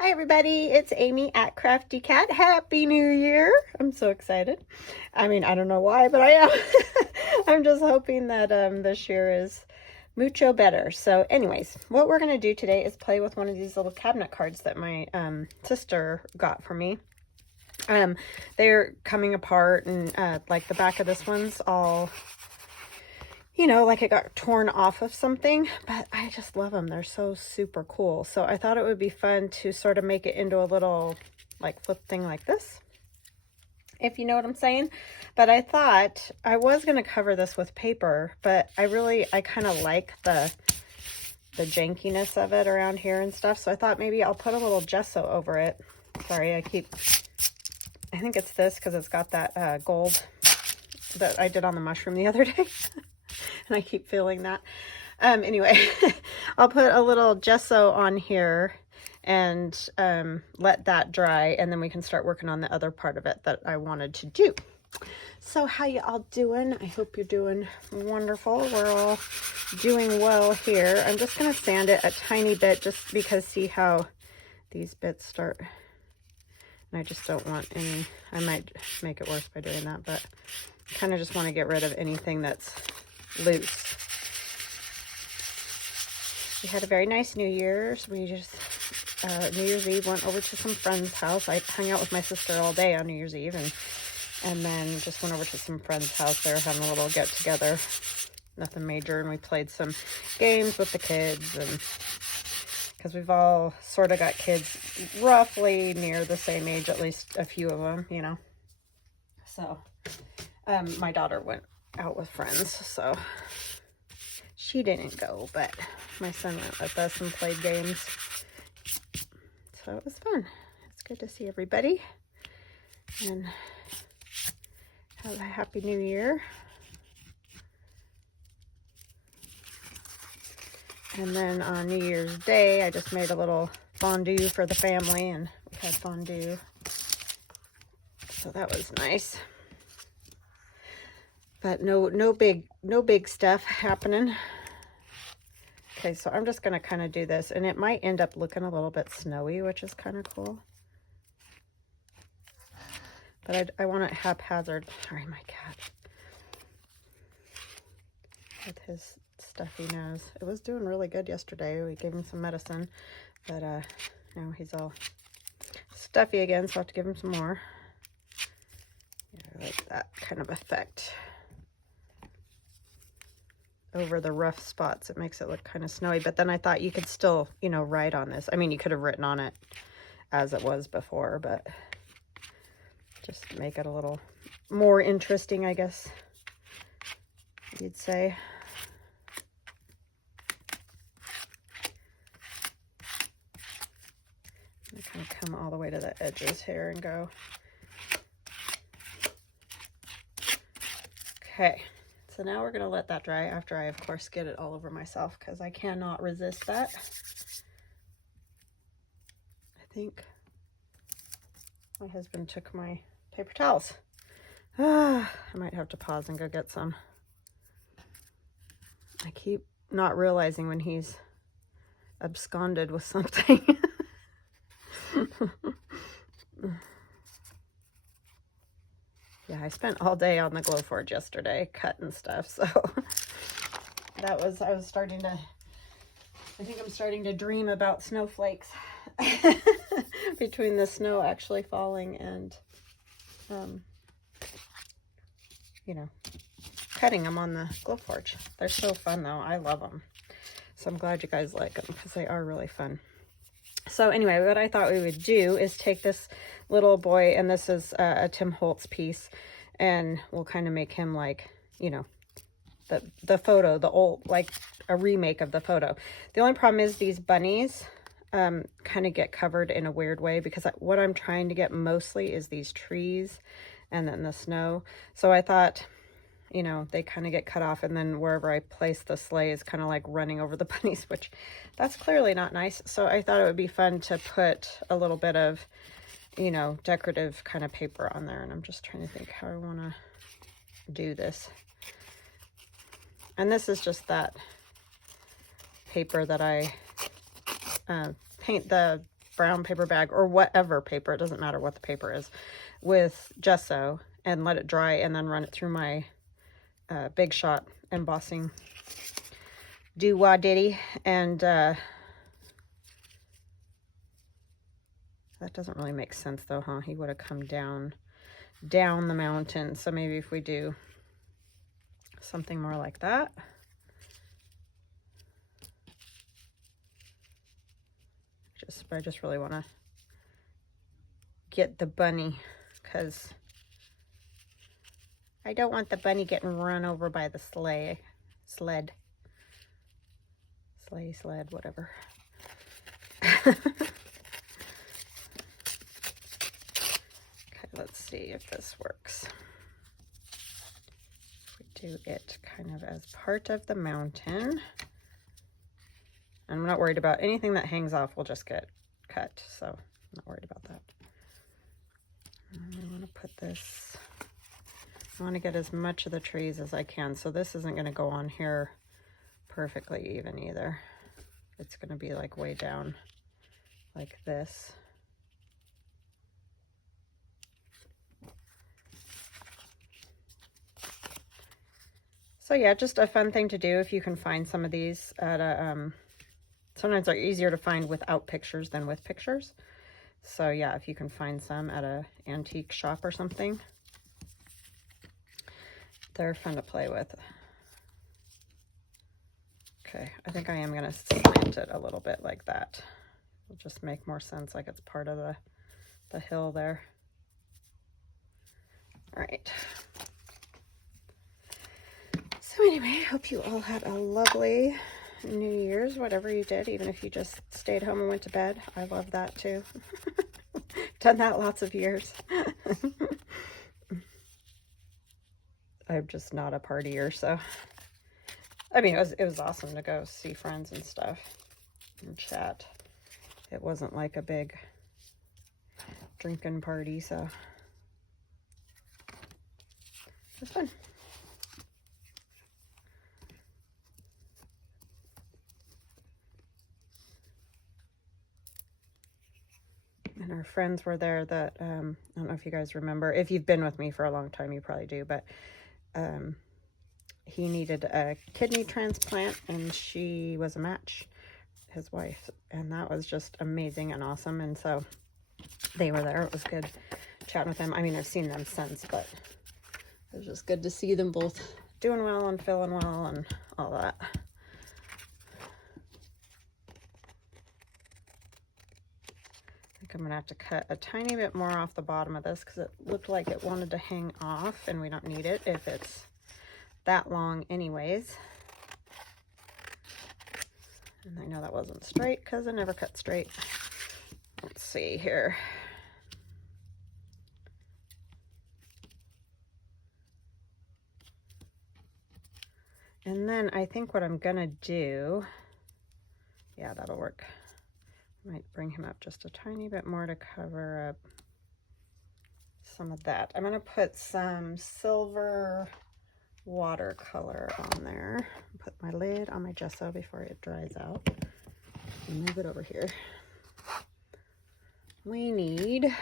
Hi everybody, it's Amy at Crafty Cat. Happy New Year! I'm so excited. I mean, I don't know why, but I am. I'm just hoping that this year is mucho better. So anyways, what we're going to do today is play with one of these little cabinet cards that my sister got for me. They're coming apart, and like the back of this one's all, you know, like it got torn off of something, but I just love them. They're so super cool. So I thought it would be fun to sort of make it into a little like flip thing like this, if you know what I'm saying. But I thought I was going to cover this with paper, but I kind of like the jankiness of it around here and stuff. So I thought maybe I'll put a little gesso over it. Sorry, I think it's this because it's got that gold that I did on the mushroom the other day. And I keep feeling that. Anyway, I'll put a little gesso on here and let that dry, and then we can start working on the other part of it that I wanted to do. So how you all doing? I hope you're doing wonderful. We're all doing well here. I'm just going to sand it a tiny bit just because see how these bits start. And I just don't want any, I might make it worse by doing that, but I kind of just want to get rid of anything that's loose. We had a very nice New Year's. We just New Year's Eve went over to some friend's house. I hung out with my sister all day on New Year's Eve, and then just went over to some friend's house. They were having a little get together, nothing major, and we played some games with the kids, and because we've all sort of got kids roughly near the same age, at least a few of them, you know. So my daughter went out with friends, so she didn't go, but my son went with us and played games, so it was fun. It's good to see everybody and have a happy new year. And then on New Year's Day I just made a little fondue for the family, and we had fondue, so that was nice. But no big stuff happening. Okay, so I'm just gonna kind of do this, and it might end up looking a little bit snowy, which is kind of cool. But I want it haphazard. Sorry, my cat. With his stuffy nose. It was doing really good yesterday. We gave him some medicine, but now he's all stuffy again, so I have to give him some more. Yeah, I like that kind of effect over the rough spots. It makes it look kind of snowy, but then I thought you could still, you know, write on this. I mean, you could have written on it as it was before, but just make it a little more interesting, I guess you'd say. I kind of come all the way to the edges here and go. Okay. So now we're going to let that dry after I, of course, get it all over myself because I cannot resist that. I think my husband took my paper towels. I might have to pause and go get some. I keep not realizing when he's absconded with something. Yeah, I spent all day on the Glowforge yesterday, cutting stuff, so I was starting to, I think I'm starting to dream about snowflakes between the snow actually falling and, you know, cutting them on the Glowforge. They're so fun though. I love them. So I'm glad you guys like them because they are really fun. So anyway, what I thought we would do is take this little boy, and this is a Tim Holtz piece, and we'll kind of make him like, you know, the photo, the old, like a remake of the photo. The only problem is these bunnies kind of get covered in a weird way because what I'm trying to get mostly is these trees and then the snow. So I thought, you know, they kind of get cut off, and then wherever I place the sleigh is kind of like running over the bunnies, which that's clearly not nice. So I thought it would be fun to put a little bit of, you know, decorative kind of paper on there, and I'm just trying to think how I want to do this. And this is just that paper that I paint the brown paper bag or whatever paper, it doesn't matter what the paper is, with gesso and let it dry and then run it through my Big Shot embossing doo-wah ditty. And that doesn't really make sense though, huh? He would have come down the mountain. So maybe if we do something more like that. I just really want to get the bunny, because I don't want the bunny getting run over by the sled, whatever. Okay, let's see if this works. If we do it kind of as part of the mountain. I'm not worried about anything that hangs off will just get cut, so I'm not worried about that. And I want to put this, I want to get as much of the trees as I can, so this isn't going to go on here perfectly even either. It's going to be like way down like this. So yeah, just a fun thing to do if you can find some of these at a, sometimes they're easier to find without pictures than with pictures. So yeah, if you can find some at a antique shop or something, they're fun to play with. Okay, I think I am going to slant it a little bit like that. It'll just make more sense, like it's part of the hill there. All right. So anyway, I hope you all had a lovely New Year's, whatever you did, even if you just stayed home and went to bed. I love that too. Done that lots of years. I'm just not a partier, so I mean, it was awesome to go see friends and stuff and chat. It wasn't like a big drinking party, so it was fun. And our friends were there that, I don't know if you guys remember. If you've been with me for a long time, you probably do. But he needed a kidney transplant, and she was a match, his wife. And that was just amazing and awesome. And so they were there. It was good chatting with them. I mean, I've seen them since, but it was just good to see them both doing well and feeling well and all that. I'm gonna have to cut a tiny bit more off the bottom of this because it looked like it wanted to hang off, and we don't need it if it's that long anyways. And I know that wasn't straight because I never cut straight. Let's see here. And then I think what I'm gonna do, yeah, that'll work. Might bring him up just a tiny bit more to cover up some of that. I'm going to put some silver watercolor on there. Put my lid on my gesso before it dries out. And move it over here. We need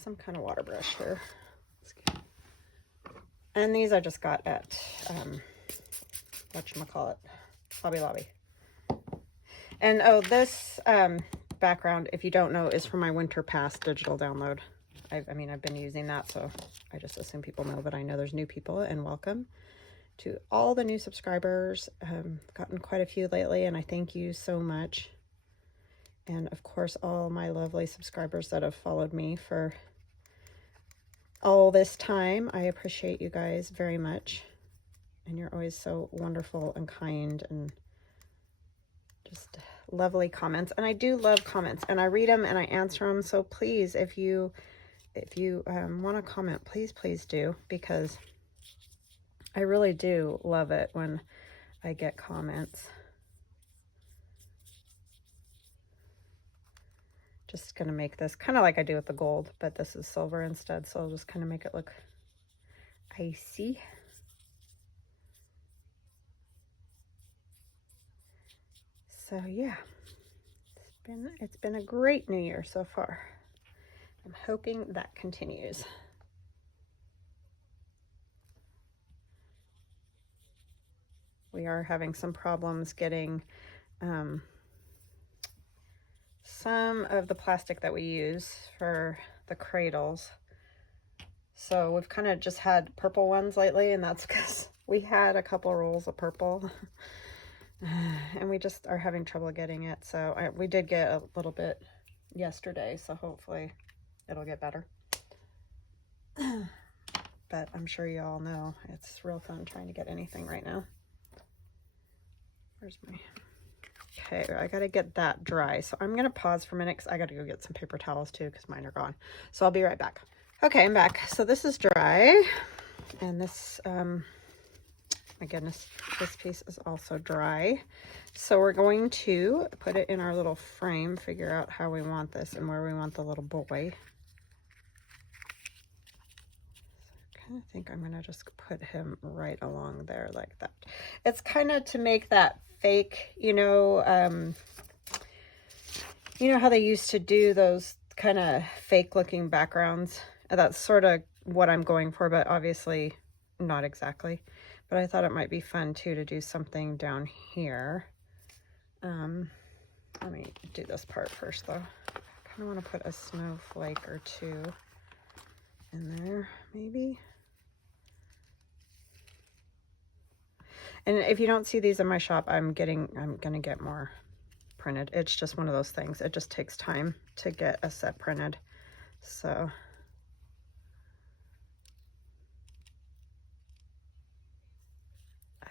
some kind of water brush here. And these I just got at, whatchamacallit, Hobby Lobby. And oh, this background, if you don't know, is from my Winter Pass digital download. I mean, I've been using that, so I just assume people know, but I know there's new people, and welcome to all the new subscribers. Gotten quite a few lately, and I thank you so much. And of course, all my lovely subscribers that have followed me for all this time. I appreciate you guys very much. And you're always so wonderful and kind and just lovely comments. And I do love comments, and I read them and I answer them. So please, if you want to comment, please do, because I really do love it when I get comments. Just gonna make this kind of like I do with the gold, but this is silver instead, so I'll just kind of make it look icy. So yeah, It's been a great new year so far. I'm hoping that continues. We are having some problems getting some of the plastic that we use for the cradles. So we've kind of just had purple ones lately, and that's because we had a couple rolls of purple and we just are having trouble getting it. So we did get a little bit yesterday, so hopefully it'll get better. But I'm sure you all know it's real fun trying to get anything right now. Where's my... Okay, I gotta get that dry. So I'm gonna pause for a minute because I gotta go get some paper towels too because mine are gone. So I'll be right back. Okay, I'm back. So this is dry. And this, my goodness, this piece is also dry. So we're going to put it in our little frame, figure out how we want this and where we want the little boy. I think I'm gonna just put him right along there like that. It's kind of to make that fake, you know how they used to do those kind of fake looking backgrounds? That's sort of what I'm going for, but obviously not exactly. But I thought it might be fun too to do something down here. Let me do this part first though. I kind of want to put a snowflake or two in there, maybe. And if you don't see these in my shop, I'm gonna get more printed. It's just one of those things. It just takes time to get a set printed. So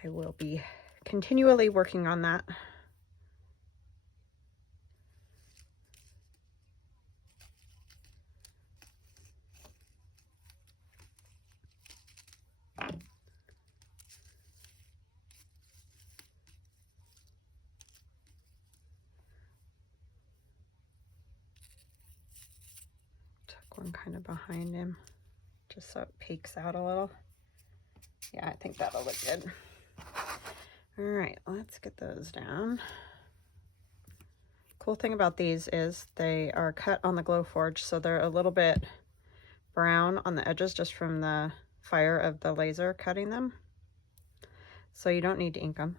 I will be continually working on that. One kind of behind him just so it peeks out a little. Yeah, I think that'll look good. All right, let's get those down. Cool thing about these is they are cut on the Glowforge, so they're a little bit brown on the edges just from the fire of the laser cutting them. So you don't need to ink them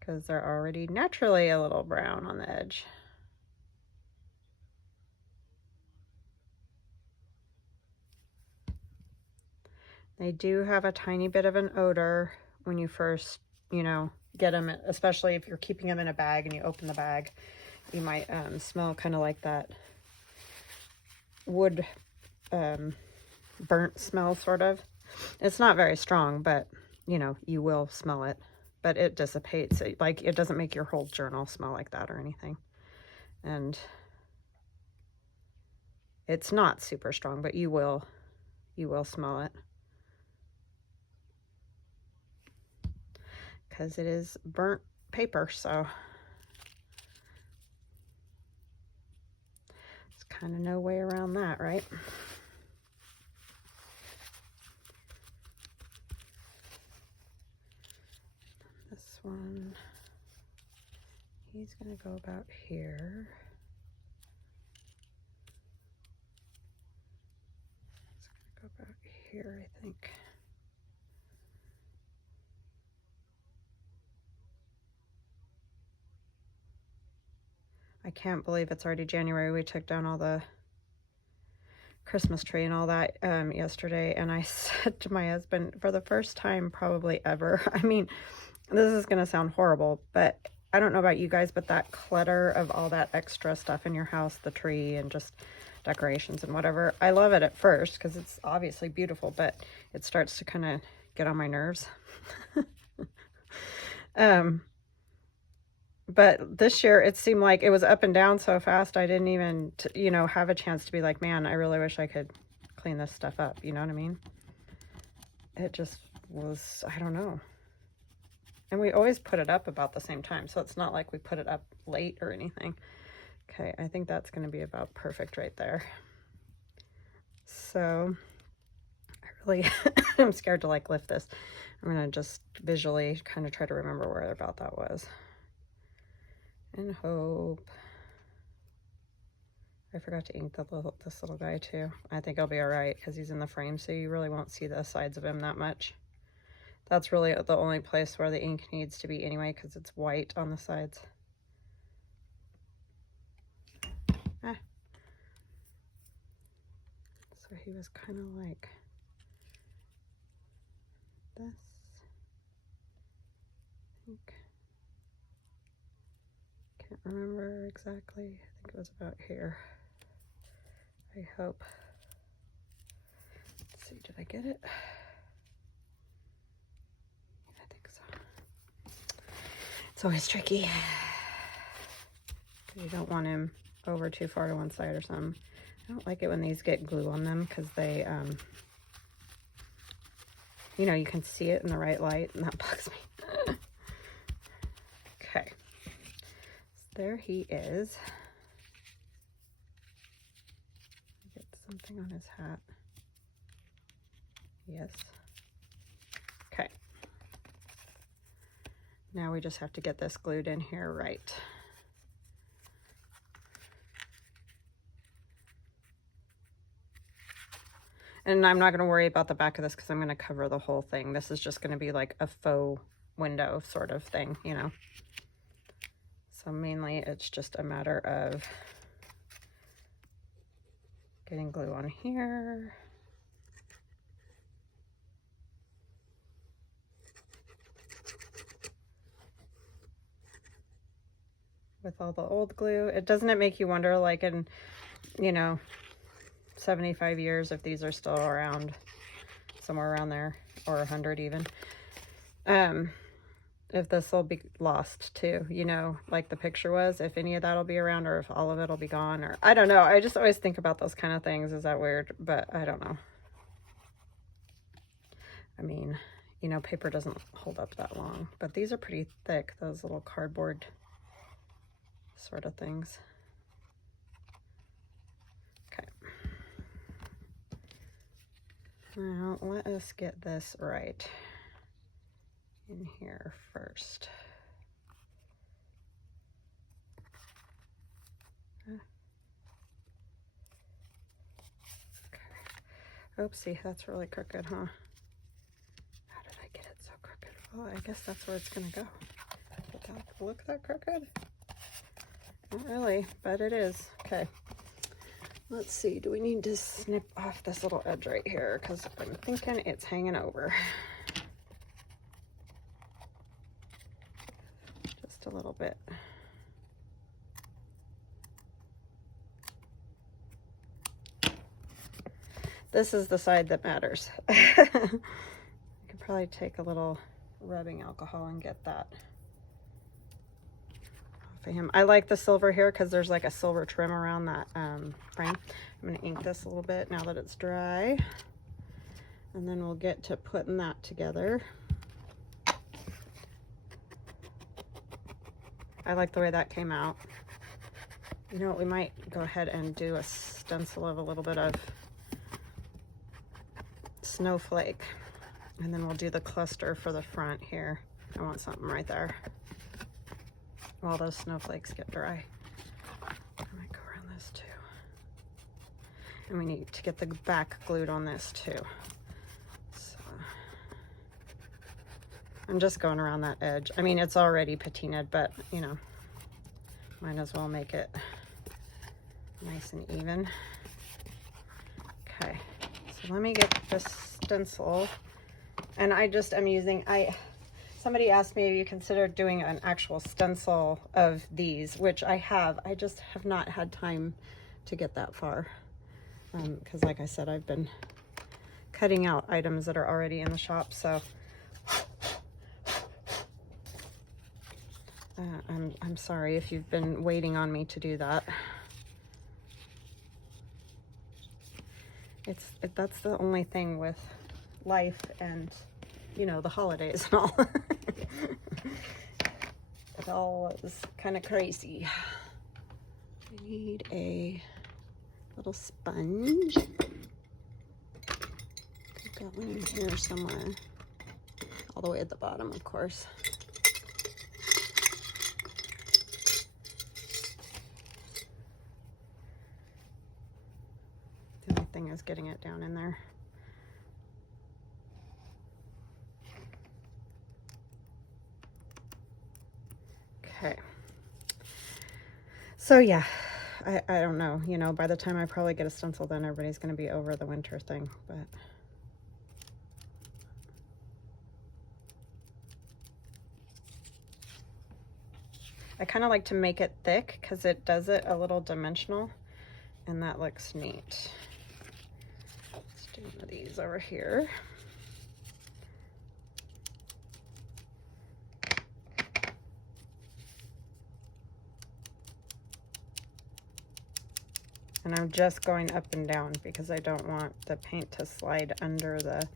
because they're already naturally a little brown on the edge. They do have a tiny bit of an odor when you first, get them, especially if you're keeping them in a bag and you open the bag. You might smell kind of like that wood burnt smell, sort of. It's not very strong, but, you will smell it. But it dissipates. Like, it doesn't make your whole journal smell like that or anything. And it's not super strong, but you will smell it. Because it is burnt paper, so there's kind of no way around that, right? This one, he's gonna go about here. It's gonna go about here, I think. I can't believe it's already January. We took down all the Christmas tree and all that yesterday, and I said to my husband, for the first time probably ever, I mean, this is going to sound horrible, but I don't know about you guys, but that clutter of all that extra stuff in your house, the tree and just decorations and whatever, I love it at first because it's obviously beautiful, but it starts to kind of get on my nerves. But this year it seemed like it was up and down so fast I didn't even, have a chance to be like, man, I really wish I could clean this stuff up. You know what I mean? It just was, I don't know. And we always put it up about the same time, so it's not like we put it up late or anything. Okay, I think that's going to be about perfect right there. So I really am scared to like lift this. I'm going to just visually kind of try to remember where about that was. and hope. I forgot to ink this little guy too. I think I'll be all right because he's in the frame, so you really won't see the sides of him that much. That's really the only place where the ink needs to be anyway, because it's white on the sides. Ah. So he was kind of like this, I think. Can't remember exactly. I think it was about here. I hope. Let's see, did I get it? I think so. It's always tricky. You don't want him over too far to one side or something. I don't like it when these get glue on them because they, you know, you can see it in the right light and that bugs me. Okay. So there he is. Get something on his hat. Yes. Okay. Now we just have to get this glued in here right. And I'm not going to worry about the back of this because I'm going to cover the whole thing. This is just going to be like a faux window sort of thing, you know. So mainly it's just a matter of getting glue on here. With all the old glue. Doesn't it make you wonder, like in, you know, 75 years if these are still around, somewhere around there, or 100 even, if this will be lost too, you know, like the picture was, if any of that'll be around or if all of it'll be gone, or I don't know. I just always think about those kind of things. Is that weird? But I don't know. I mean, you know, paper doesn't hold up that long, but these are pretty thick, those little cardboard sort of things. Now, let us get this right in here first. Okay. Oopsie, that's really crooked, huh? How did I get it so crooked? Well, I guess that's where it's gonna go. Does that look that crooked? Not really, but it is. Okay. Let's see, do we need to snip off this little edge right here? Because I'm thinking it's hanging over. Just a little bit. This is the side that matters. I could probably take a little rubbing alcohol and get that off of him. I like the silver here because there's like a silver trim around that frame. I'm going to ink this a little bit now that it's dry. And then we'll get to putting that together. I like the way that came out. You know what, we might go ahead and do a stencil of a little bit of Snowflake. And then we'll do the cluster for the front here. I want something right there while those snowflakes get dry. I might go around this too. And we need to get the back glued on this too. So I'm just going around that edge. I mean, it's already patinaed, but you know, might as well make it nice and even. Okay, so let me get this stencil. And I just am using, somebody asked me if you considered doing an actual stencil of these, which I have. I just have not had time to get that far. Because like I said, I've been cutting out items that are already in the shop, so I'm sorry if you've been waiting on me to do that. That's the only thing with life and, you know, the holidays and all. It all is kind of crazy. I need a little sponge. I've got one in here somewhere. All the way at the bottom, of course. thing is getting it down in there. Okay. So yeah, I don't know, you know, by the time I probably get a stencil, then everybody's going to be over the winter thing, but I kind of like to make it thick because it does it a little dimensional, and that looks neat. Let's do one of these over here. And I'm just going up and down because I don't want the paint to slide under the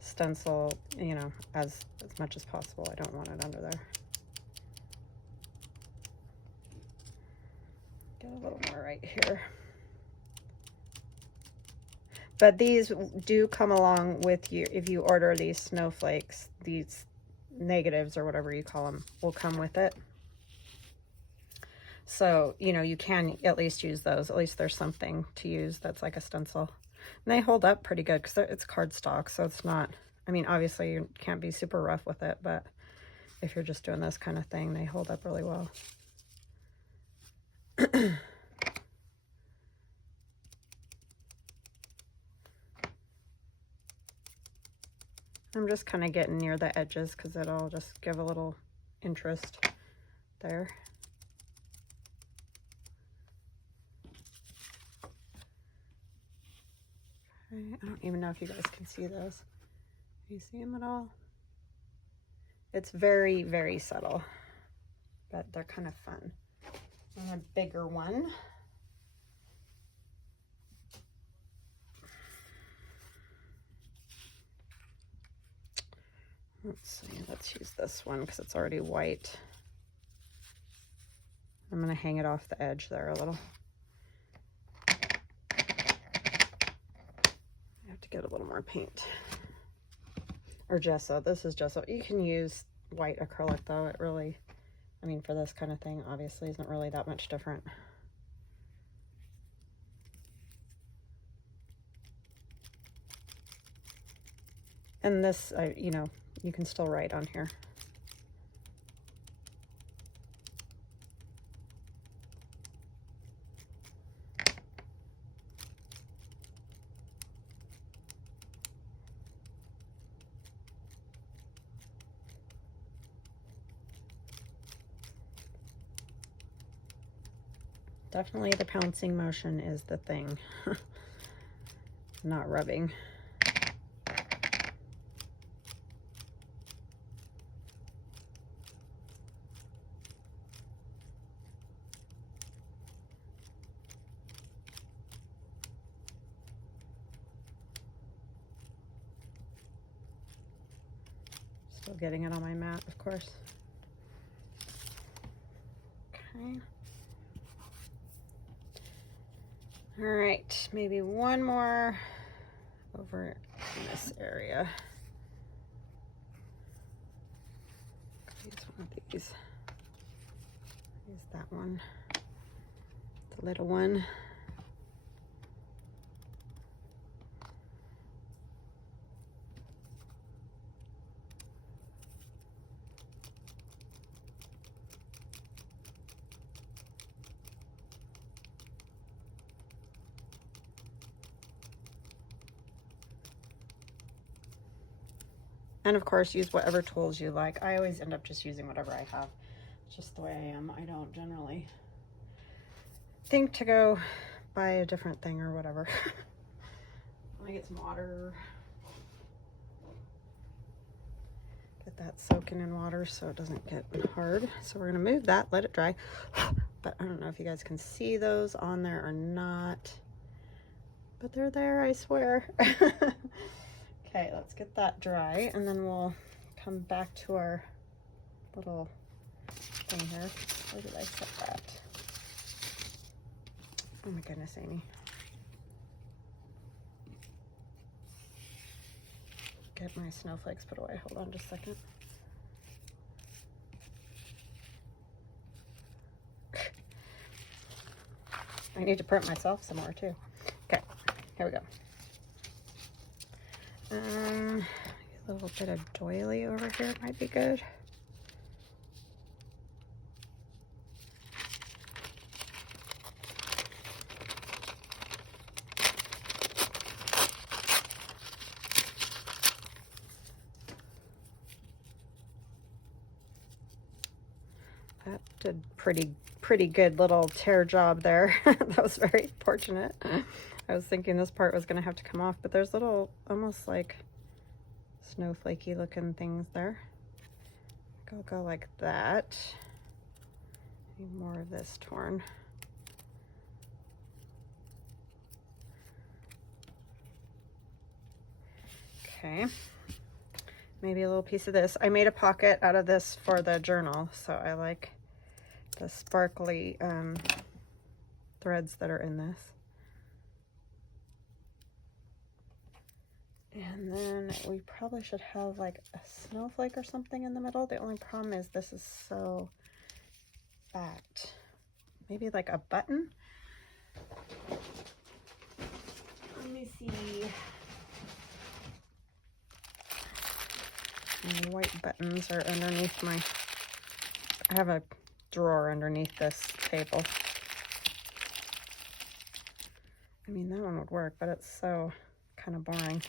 stencil, you know, as much as possible. I don't want it under there. Get a little more right here. But these do come along with you. If you order these snowflakes, these negatives or whatever you call them will come with it. So, you know, you can at least use those. At least there's something to use that's like a stencil. And they hold up pretty good because it's cardstock, so it's not, I mean, obviously you can't be super rough with it, but if you're just doing this kind of thing, they hold up really well. I'm just kind of getting near the edges because it'll just give a little interest there. I don't even know if you guys can see those. Do you see them at all? It's very, very subtle, but they're kind of fun. And a bigger one. Let's see, let's use this one because it's already white. I'm going to hang it off the edge there a little. To get a little more paint or gesso. This is gesso. You can use white acrylic though. It really, I mean, for this kind of thing obviously isn't really that much different. And this, you know, you can still write on here. Definitely the pouncing motion is the thing, not rubbing. Still getting it on my mat, of course. Okay. All right, maybe one more over in this area. Use one of these. Use that one, the little one. And of course, use whatever tools you like. I always end up just using whatever I have. It's just the way I am. I don't generally think to go buy a different thing or whatever. Let me get some water. Get that soaking in water so it doesn't get hard. So we're gonna move that, let it dry. But I don't know if you guys can see those on there or not. But they're there, I swear. Okay, let's get that dry and then we'll come back to our little thing here. Where did I set that? Oh my goodness, Amy. Get my snowflakes put away. Hold on just a second. I need to print myself some more too. Okay, Here we go. A little bit of doily over here might be good. That did pretty good little tear job there. That was very fortunate. I was thinking this part was going to have to come off, but there's little almost like snowflakey looking things there. I'll go like that. Need more of this torn. Okay. Maybe a little piece of this. I made a pocket out of this for the journal, so I like the sparkly threads that are in this. And then we probably should have like a snowflake or something in the middle. The only problem is this is so fat. Maybe like a button. Let me see. My white buttons are underneath my, I have a drawer underneath this table. I mean, that one would work, but it's so kind of boring.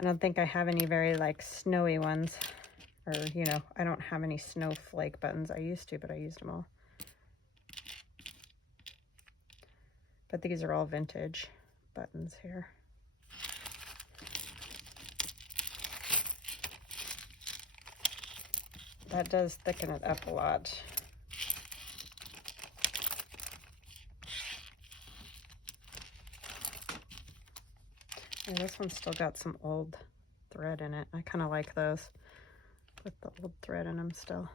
I don't think I have any very like snowy ones, or you know, I don't have any snowflake buttons. I used to, but I used them all. But these are all vintage buttons here. That does thicken it up a lot. Yeah, this one's still got some old thread in it. I kind of like those with the old thread in them still.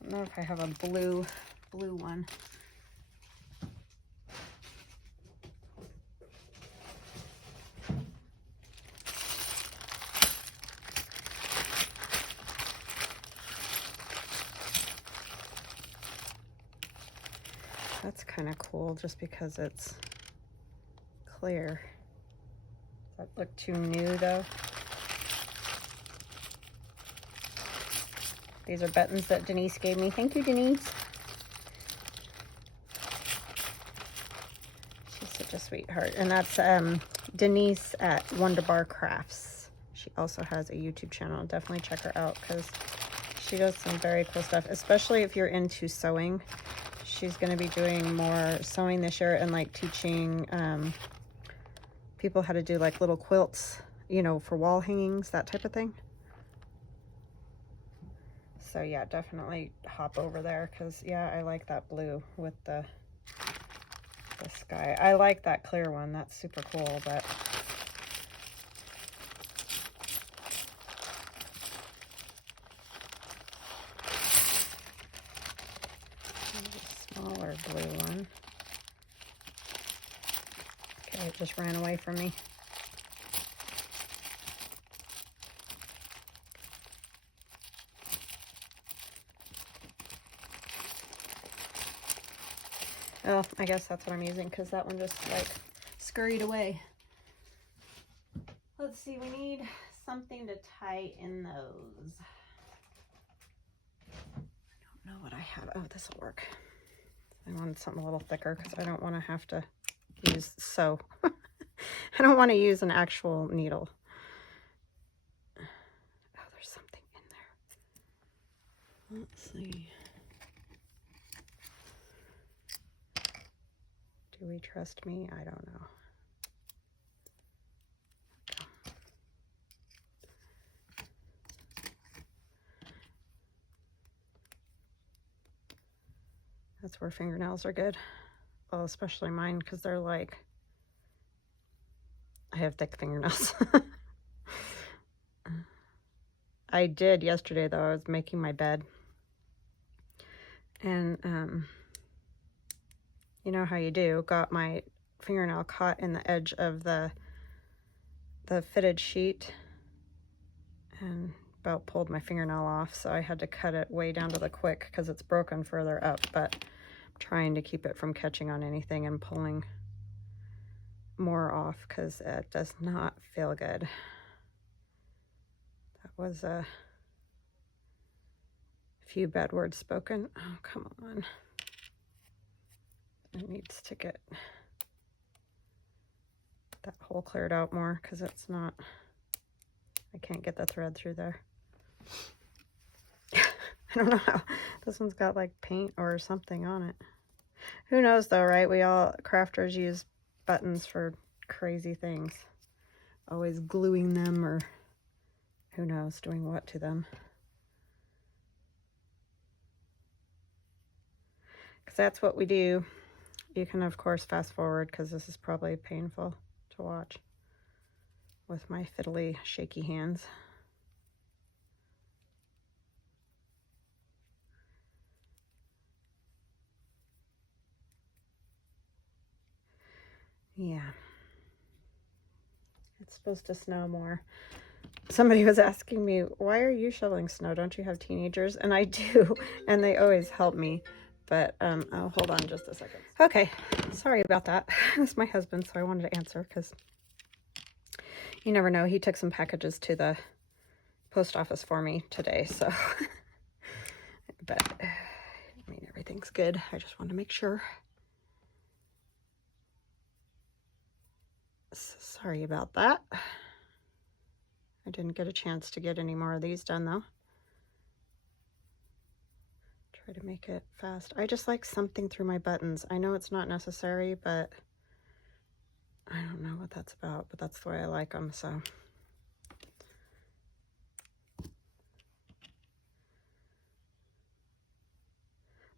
I don't know if I have a blue one. That's kind of cool just because it's clear. Does that look too new though? These are buttons that Denise gave me. Thank you, Denise. She's such a sweetheart. And that's Denise at Wonderbar Crafts. She also has a YouTube channel. Definitely check her out because she does some very cool stuff, especially if you're into sewing. She's going to be doing more sewing this year and like teaching people how to do like little quilts, you know, for wall hangings, that type of thing. So yeah, definitely hop over there because yeah, I like that blue with the sky. I like that clear one. That's super cool, but smaller blue one. Okay, it just ran away from me. Oh, I guess that's what I'm using because that one just like scurried away. Let's see, we need something to tie in those. I don't know what I have. Oh, this will work. I want something a little thicker because I don't want to have to use sew. I don't want to use an actual needle. Oh, there's something in there. Let's see. Do we trust me? I don't know. That's where fingernails are good. Well, especially mine because they're like, I have thick fingernails. I did yesterday though. I was making my bed. And you know how you do, got my fingernail caught in the edge of the fitted sheet and about pulled my fingernail off, so I had to cut it way down to the quick because it's broken further up. But trying to keep it from catching on anything and pulling more off because it does not feel good. That was a few bad words spoken. Oh, come on. It needs to get that hole cleared out more because it's not, I can't get the thread through there. I don't know how, this one's got like paint or something on it. Who knows though, right? We all crafters use buttons for crazy things. Always gluing them or who knows, doing what to them. Because that's what we do. You can of course fast forward because this is probably painful to watch with my fiddly shaky hands. Yeah, it's supposed to snow more. Somebody was asking me, why are you shoveling snow? Don't you have teenagers? And I do, and they always help me. But oh, hold on just a second. Okay, sorry about that. That's my husband, so I wanted to answer because you never know. He took some packages to the post office for me today, so. But, I mean, everything's good. I just wanted to make sure. So sorry about that. I didn't get a chance to get any more of these done though. Try to make it fast. I just like something through my buttons. I know it's not necessary, but I don't know what that's about, but that's the way I like them, so.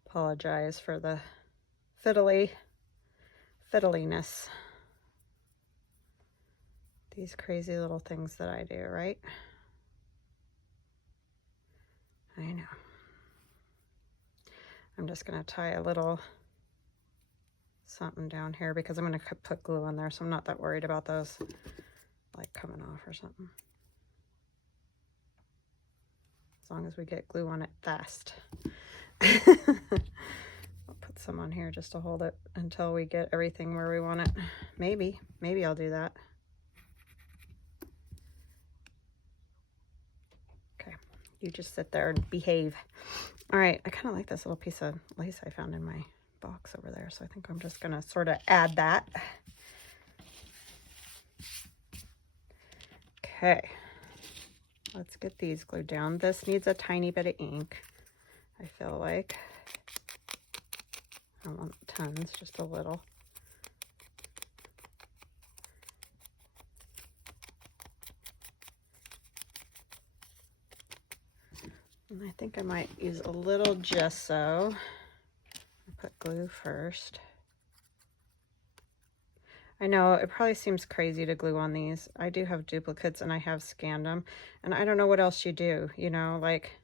Apologize for the fiddliness. These crazy little things that I do, right? I know. I'm just going to tie a little something down here because I'm going to put glue on there, so I'm not that worried about those like coming off or something. As long as we get glue on it fast. I'll put some on here just to hold it until we get everything where we want it. Maybe I'll do that. You just sit there and behave. All right, I kind of like this little piece of lace I found in my box over there, so I think I'm just gonna sort of add that. Okay, let's get these glued down. This needs a tiny bit of ink, I feel like. I don't want tons, just a little. And I think I might use a little gesso. I'll put glue first. I know it probably seems crazy to glue on these. I do have duplicates and I have scanned them. And I don't know what else you do, you know, like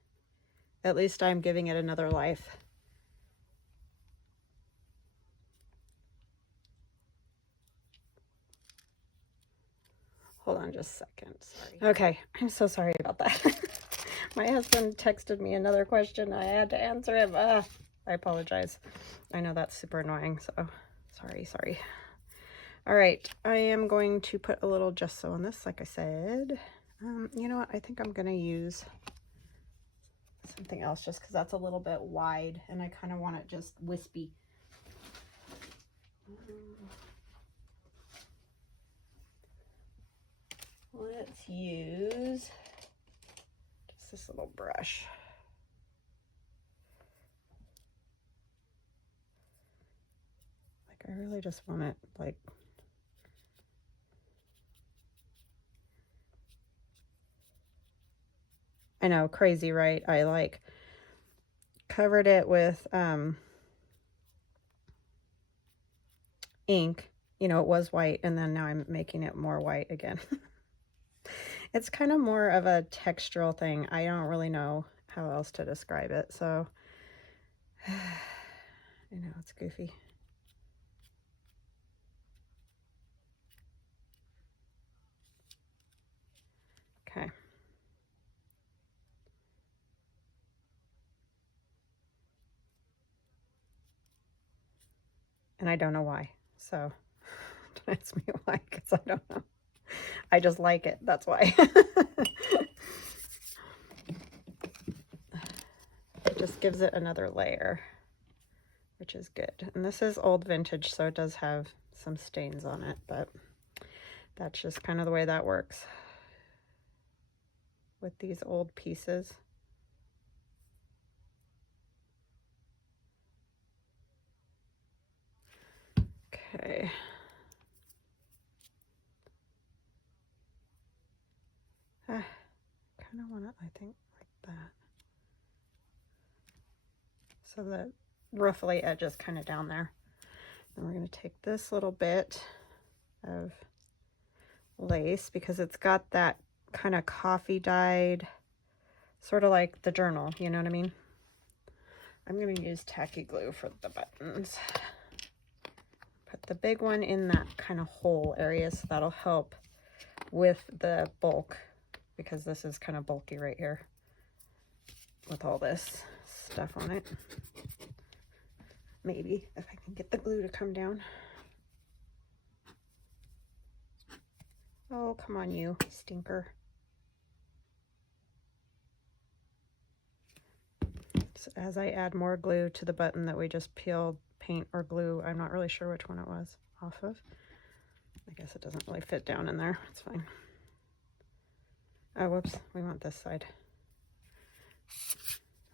at least I'm giving it another life. Hold on just a second, sorry. Okay, I'm so sorry about that. My husband texted me another question. I had to answer him. I apologize. I know that's super annoying, so sorry. All right, I am going to put a little gesso on this, like I said. You know what? I think I'm going to use something else just because that's a little bit wide, and I kind of want it just wispy. Let's use just this little brush. Like I really just want it like I know, crazy, right? I like covered it with ink. You know, it was white and then now I'm making it more white again. It's kind of more of a textural thing. I don't really know how else to describe it. So, I know it's goofy. Okay. and I don't know why. So don't ask me why, because I don't know. I just like it. That's why. It just gives it another layer, which is good. And this is old vintage, so it does have some stains on it, but that's just kind of the way that works with these old pieces. Okay. I kind of want it, I think, like that. So the ruffly edge is kind of down there. And we're going to take this little bit of lace because it's got that kind of coffee dyed, sort of like the journal, you know what I mean? I'm going to use tacky glue for the buttons. Put the big one in that kind of hole area, so that'll help with the bulk, because this is kind of bulky right here with all this stuff on it. Maybe if I can get the glue to come down. Oh, come on, you stinker. So as I add more glue to the button that we just peeled, paint or glue, I'm not really sure which one it was off of. I guess it doesn't really fit down in there. It's fine. Oh, whoops. We want this side.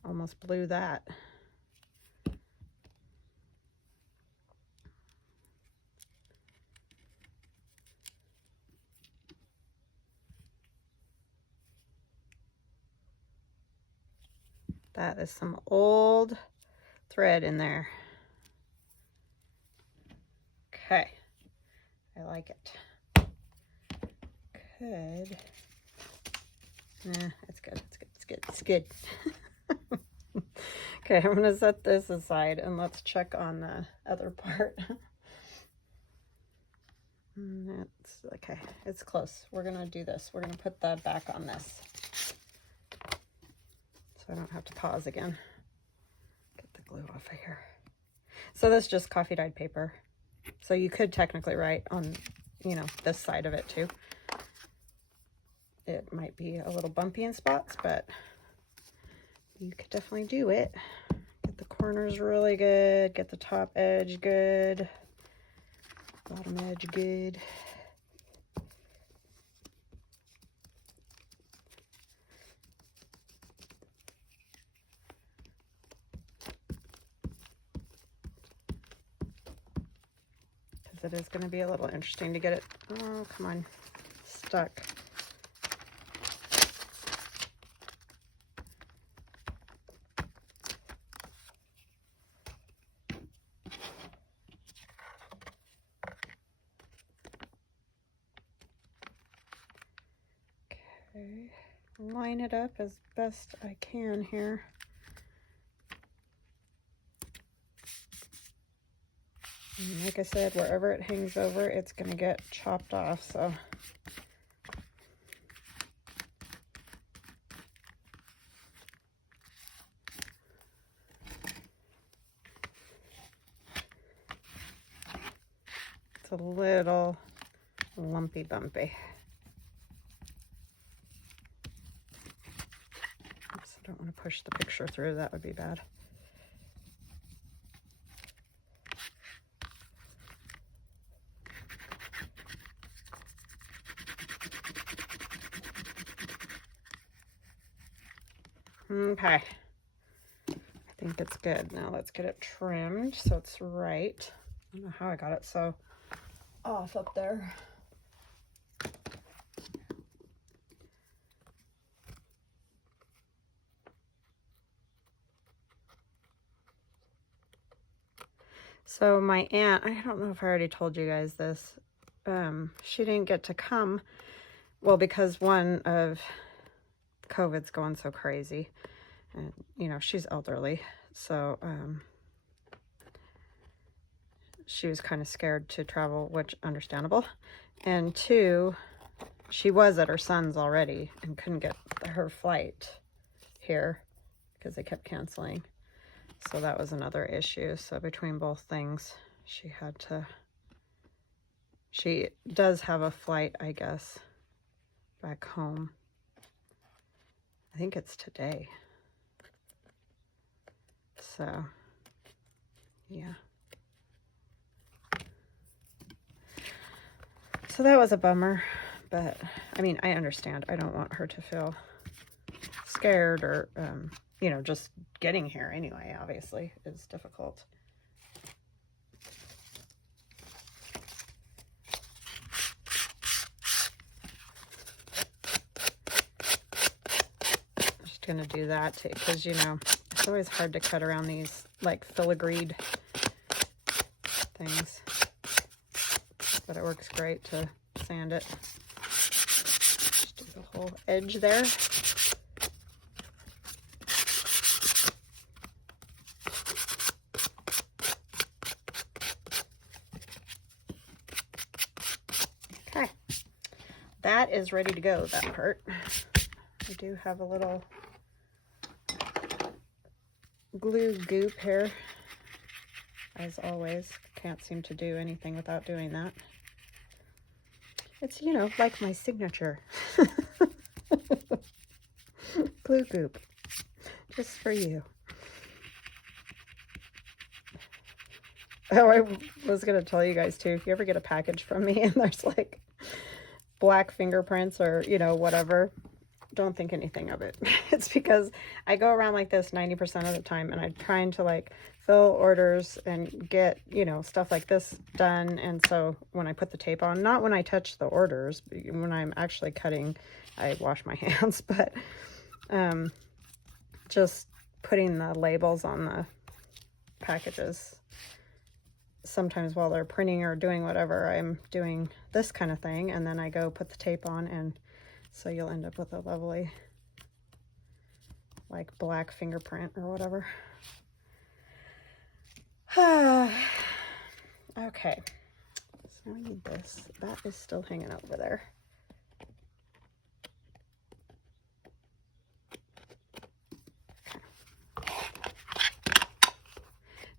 Almost blew that. That is some old thread in there. Okay. I like it. Good. Nah, it's good. It's good. It's good. It's good. Okay, I'm going to set this aside and let's check on the other part. That's okay. It's close. We're going to do this. We're going to put the back on this, so I don't have to pause again. Get the glue off of here. So this is just coffee dyed paper. So you could technically write on, you know, this side of it too. It might be a little bumpy in spots, but you could definitely do it. Get the corners really good. Get the top edge good. Bottom edge good. Because it is going to be a little interesting to get it, oh, come on, stuck. Okay, line it up as best I can here. And like I said, wherever it hangs over, it's going to get chopped off, so. It's a little lumpy bumpy. Oops, I don't want to push the picture through, that would be bad. Okay, I think it's good. Now let's get it trimmed so it's right. I don't know how I got it so off up there. So my aunt, I don't know if I already told you guys this, she didn't get to come, well, because one of COVID's going so crazy, and you know, she's elderly, so she was kind of scared to travel, which understandable. And two, she was at her son's already and couldn't get her flight here because they kept canceling. So that was another issue. So between both things, she had to, she does have a flight, I guess, back home. I think it's today. So, yeah. So that was a bummer, but I mean, I understand. I don't want her to feel scared or, you know, just getting here anyway, obviously, is difficult. Just gonna do that too, because, you know, it's always hard to cut around these, like, filigreed things. But it works great to sand it. Just do the whole edge there. Okay, that is ready to go, that part. I do have a little glue goop here, as always. Can't seem to do anything without doing that. It's, you know, like my signature. Glue goop. Just for you. Oh, I was going to tell you guys too, if you ever get a package from me and there's like black fingerprints or, you know, whatever, don't think anything of it. It's because I go around like this 90% of the time, and I'm trying to like fill orders and get, you know, stuff like this done. And so when I put the tape on, not when I touch the orders, when I'm actually cutting, I wash my hands, but just putting the labels on the packages. Sometimes while they're printing or doing whatever, I'm doing this kind of thing, and then I go put the tape on, and so you'll end up with a lovely like black fingerprint or whatever. Okay, so I need this. That is still hanging over there.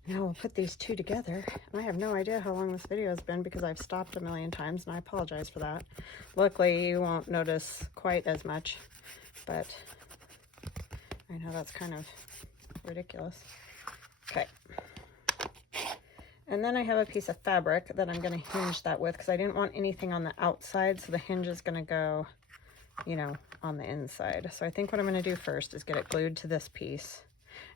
Now we'll put these two together. I have no idea how long this video has been because I've stopped a million times, and I apologize for that. Luckily, you won't notice quite as much, but I know that's kind of ridiculous. Okay. And then I have a piece of fabric that I'm going to hinge that with because I didn't want anything on the outside, so the hinge is going to go, you know, on the inside. So I think what I'm going to do first is get it glued to this piece.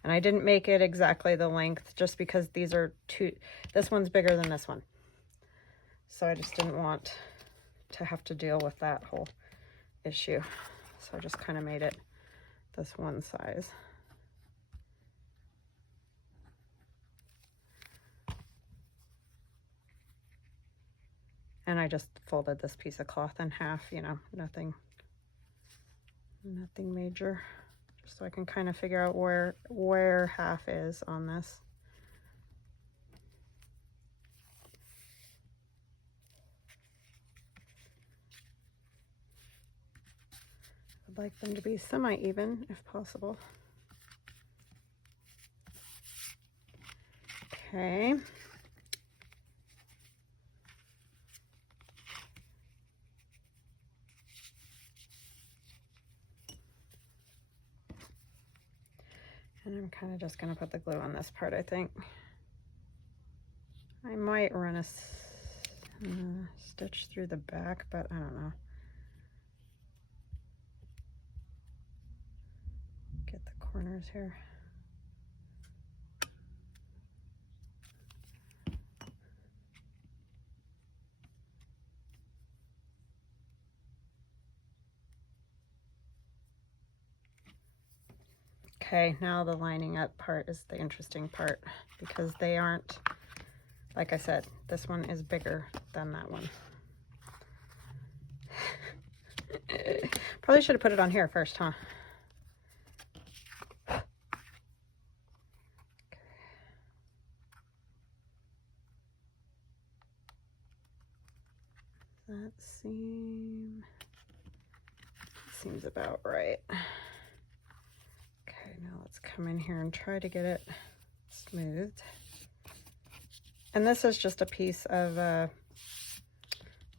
And I didn't make it exactly the length just because these are two, this one's bigger than this one. So I just didn't want to have to deal with that whole issue. So I just kind of made it this one size. And I just folded this piece of cloth in half, you know, nothing major. Just so I can kind of figure out where half is on this. I'd like them to be semi-even if possible. Okay. And I'm kind of just going to put the glue on this part, I think. I might run a stitch through the back, but I don't know. Get the corners here. Okay, now the lining up part is the interesting part because they aren't, like I said, this one is bigger than that one. Probably should have put it on here first, huh? Okay. That seems about right. Okay, now let's come in here and try to get it smoothed. And this is just a piece of,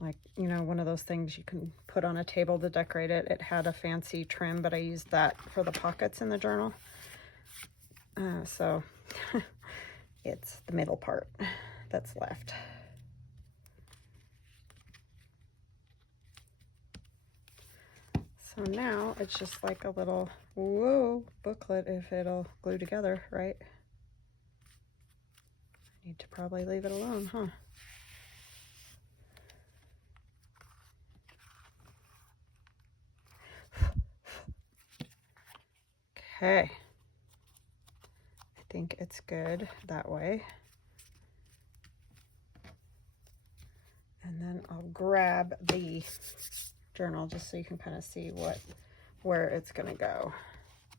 like, you know, one of those things you can put on a table to decorate it. It had a fancy trim, but I used that for the pockets in the journal. So it's the middle part that's left. So now it's just like a little, whoa, booklet if it'll glue together, right? I need to probably leave it alone, huh? Okay. I think it's good that way. And then I'll grab the journal just so you can kind of see where it's going to go.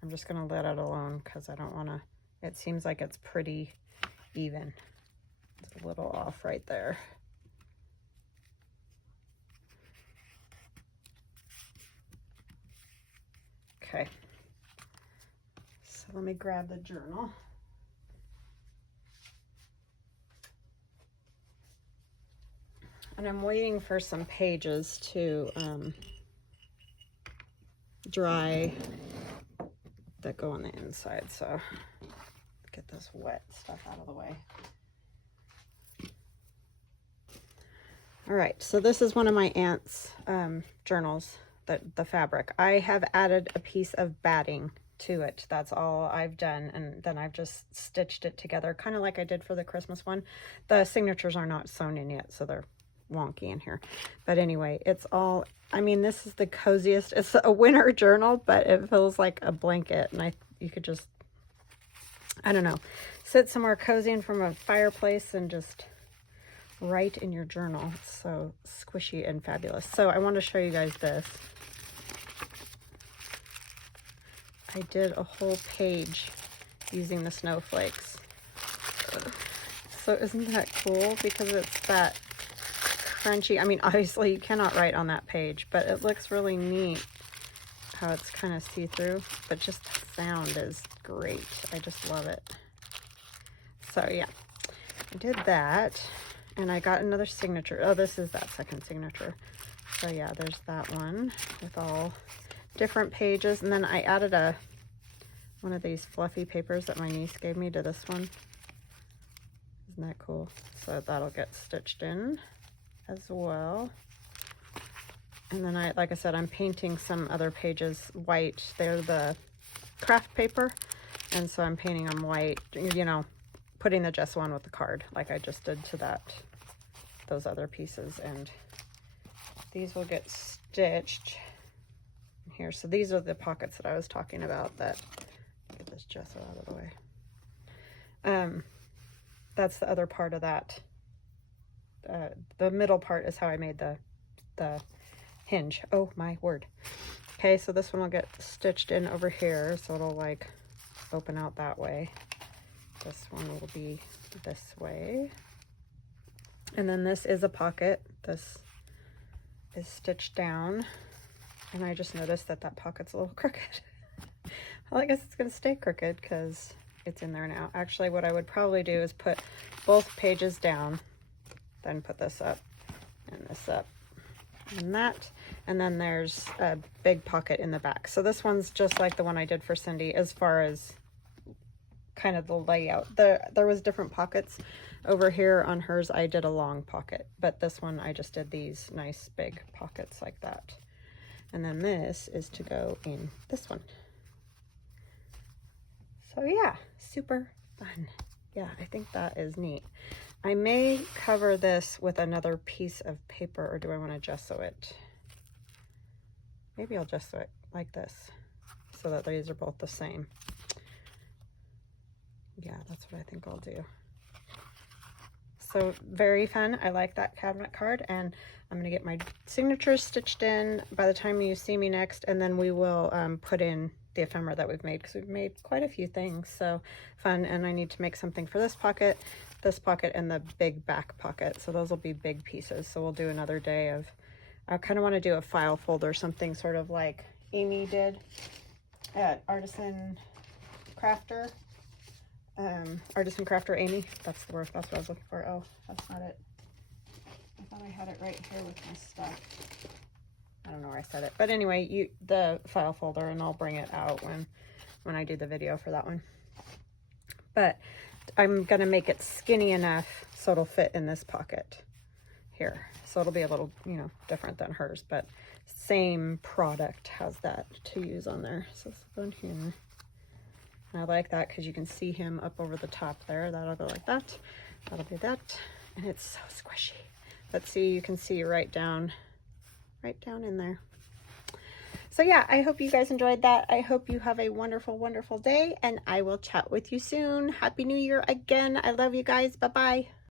I'm just going to let it alone because I don't want to, it seems like it's pretty even. It's a little off right there. Okay. So let me grab the journal. And I'm waiting for some pages to dry that go on the inside. So get this wet stuff out of the way. All right, so this is one of my aunt's journals, the fabric. I have added a piece of batting to it. That's all I've done, and then I've just stitched it together, kind of like I did for the Christmas one. The signatures are not sewn in yet, so they're wonky in here. But anyway, it's all, I mean, this is the coziest. It's a winter journal, but it feels like a blanket, and you could just, I don't know, sit somewhere cozy in front of a fireplace and just write in your journal. It's so squishy and fabulous. So I want to show you guys this. I did a whole page using the snowflakes. So isn't that cool? Because it's that crunchy, I mean, obviously you cannot write on that page, but it looks really neat how it's kind of see-through, but just the sound is great. I just love it. So yeah, I did that, and I got another signature. Oh, this is that second signature. So yeah, there's that one with all different pages, and then I added one of these fluffy papers that my niece gave me to this one. Isn't that cool? So that'll get stitched in as well. And then like I said, I'm painting some other pages white. They're the craft paper, and so I'm painting them white, you know, putting the gesso on with the card like I just did to those other pieces. And these will get stitched here. So these are the pockets that I was talking about. That, get this gesso out of the way. That's the other part of that. The middle part is how I made the hinge. Oh my word. Okay, so this one will get stitched in over here, so it'll like open out that way. This one will be this way. And then this is a pocket. This is stitched down, and I just noticed that pocket's a little crooked. Well, I guess it's going to stay crooked because it's in there now. Actually, what I would probably do is put both pages down, then put this up and this up and that, and then there's a big pocket in the back. So this one's just like the one I did for Cindy as far as kind of the layout. There was different pockets over here on hers. I did a long pocket, but this one I just did these nice big pockets like that. And then this is to go in this one. So yeah, super fun. Yeah, I think that is neat. I may cover this with another piece of paper, or do I want to gesso it? Maybe I'll gesso it like this so that these are both the same. Yeah, that's what I think I'll do. So very fun. I like that cabinet card, and I'm going to get my signatures stitched in by the time you see me next, and then we will put in the ephemera that we've made, because we've made quite a few things. So fun. And I need to make something for this pocket, and the big back pocket. So those will be big pieces. So we'll do another day of, I kind of want to do a file folder, something sort of like Amy did at Artisan Crafter. artisan crafter Amy. That's the word. That's what I was looking for. Oh, that's not it. I thought I had it right here with my stuff. I don't know where I said it, but anyway, the file folder, and I'll bring it out when I do the video for that one. But I'm gonna make it skinny enough so it'll fit in this pocket here. So it'll be a little, you know, different than hers, but same product has that to use on there. So this will go in here. And I like that because you can see him up over the top there. That'll go like that. That'll be that. And it's so squishy. But see, you can see right down in there. So yeah, I hope you guys enjoyed that. I hope you have a wonderful, wonderful day, and I will chat with you soon. Happy New Year again. I love you guys. Bye-bye.